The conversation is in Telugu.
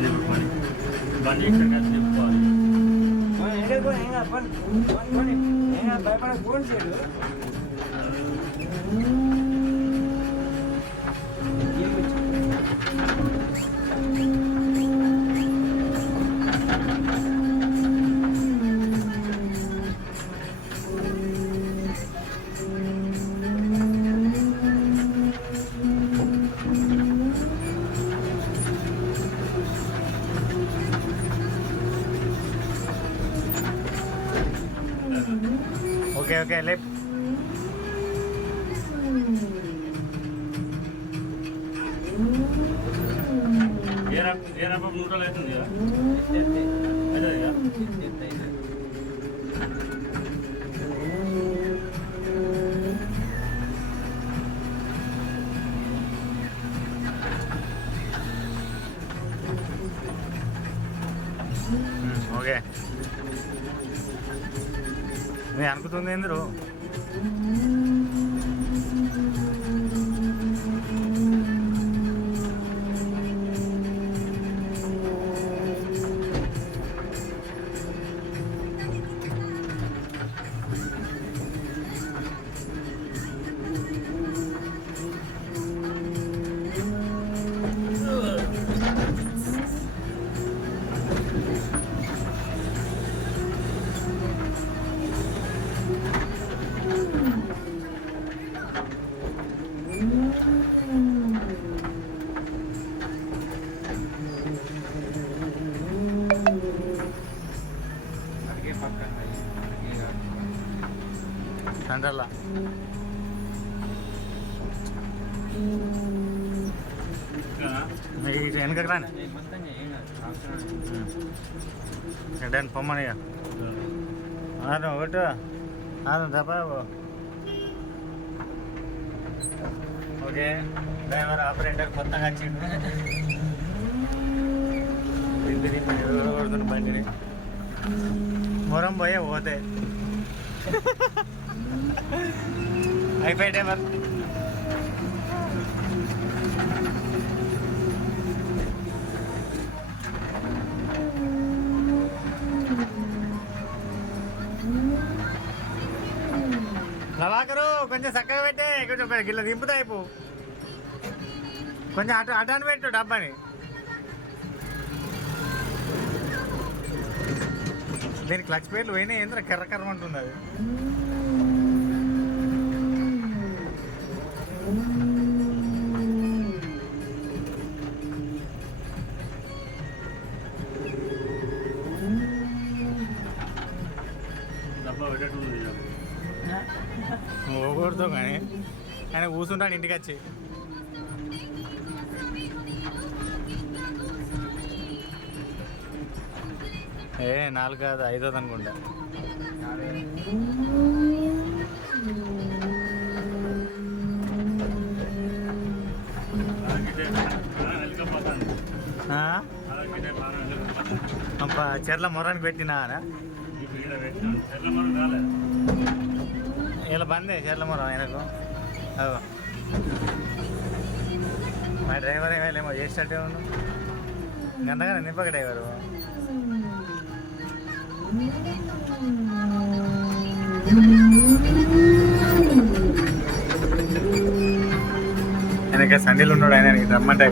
అని చెప్పుకోండి బండి ఎక్కడికి వచ్చి చెప్పుకోవాలి భయపడకపోండి సైడు ఓకే ఓకే లేప్ ఏ రప్ప నూటలు అవుతుంది కదా ఓకే నేను అనుకుతుంది ఎందుకు సెంటర్లా వెనకకి రాని ఎడ్డాన్ని పొమ్మని ఒకటి తప్ప ఓకే డ్రైవర్ ఆపరేటర్ కొత్తగా వచ్చిండు కొడుతున్న బండిని మొరం పోయే పోతే అయిపోయి డ్రైవర్ ప్రభాకరు కొంచెం చక్కగా పెట్టే కొంచెం గిల్ల దింపుతా అయిపో కొంచెం అటాన్ని పెట్టు డబ్బాని దీని క్లచ్ పేర్లు పోయినాయి ఏంద్ర కర్ర కర్ర అంటుంది అది ఓగొడుతో కానీ ఆయన కూర్చుంటాను ఇంటికి వచ్చి ఏ 4 కాదు 5 అనుకుంటా చెర్ల మొరానికి పెట్టినా ఇలా బందే చెర్ల మొరం ఆయనకు మా డ్రైవర్ ఏమో చేసేటట్టే ఉన్నాడు గంతగానే నింపక డ్రైవరు ఆయనకి సండీలు ఉన్నాడు ఆయన రమ్మంటే